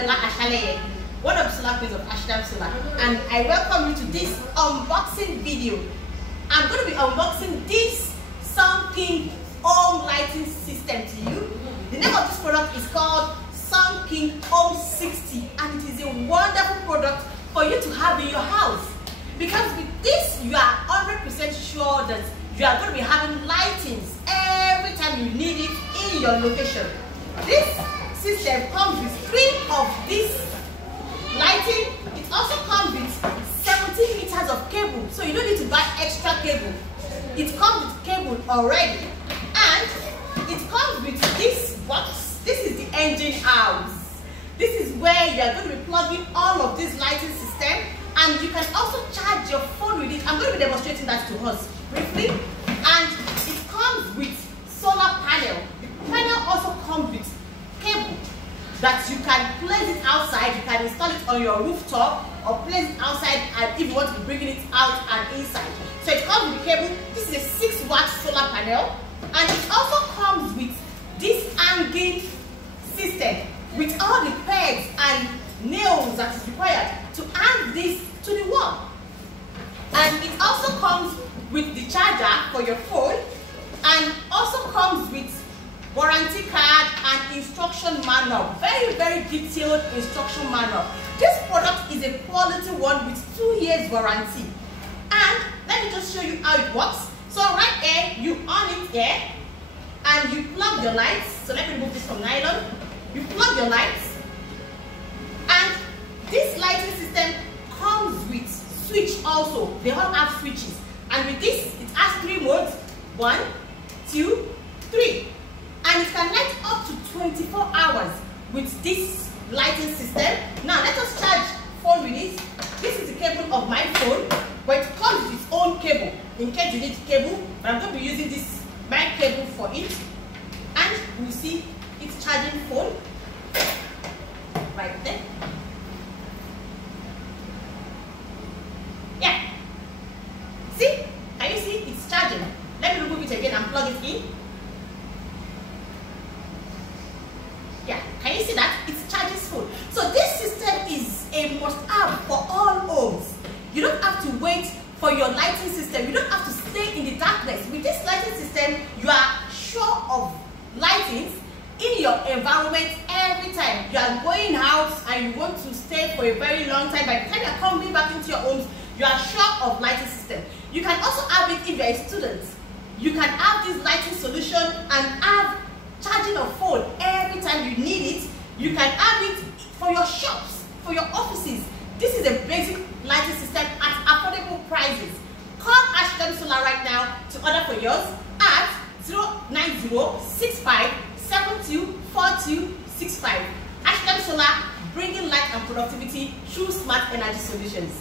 One of the solar queens of Ashdam Solar, and I welcome you to this unboxing video. I'm going to be unboxing this Sun King home lighting system to you. The name of this product is called Sun King Home 60, and it is a wonderful product for you to have in your house, because with this you are 100% sure that you are going to be having lightings every time you need it in your location. This system comes with 3 of this lighting. It also comes with 17 meters of cable, so you don't need to buy extra cable. It comes with cable already, and it comes with this box. This is the engine house. This is where you are going to be plugging all of this lighting system, and you can also charge your phone with it. I'm going to be demonstrating that to us briefly. And it comes with solar panel. The panel also comes with cable that you can place it outside. You can install it on your rooftop or place it outside, and if you want to be bringing it out and inside. So it comes with the cable. This is a 6-watt solar panel, and it also comes with this hanging system with all the pegs and nails that is required to hang this to the wall. And it also comes with the charger for your phone, and also comes with warranty card and instruction manual. Very, very detailed instruction manual. This product is a quality one with 2 years warranty. And let me just show you how it works. So right here, you on it here, and you plug your lights. So let me remove this from nylon. You plug your lights, and this lighting system comes with switch also. They all have switches, and with this it has 3 modes: 1, 2, 3, and it can light up to 24 hours with this lighting system. Now let us charge phone with it. This is the cable of my phone, but it comes with its own cable in case you need cable, but I'm going to be using this my cable for it. And you see it's charging phone right there. Yeah, see, can you see it's charging? Let me remove it again and plug it in. Yeah, can you see that? It's charging phone. So this system is a must-have for all homes. You don't have to wait for your lighting system. You don't have to stay in the darkness. With this lighting system, you are sure of lightings in your environment every time. You are going out and you want to stay for a very long time. By the time you are coming back into your homes, you are sure of lighting system. You can also have it if you are a student. You can have this lighting solution and have charging of phone every time you need it. You can have it for your shops, for your offices. This is a basic lighting system at affordable prices. Call Ashdam Solar right now to order for yours at 09065724265. Ashdam Solar, bringing light and productivity through smart energy solutions.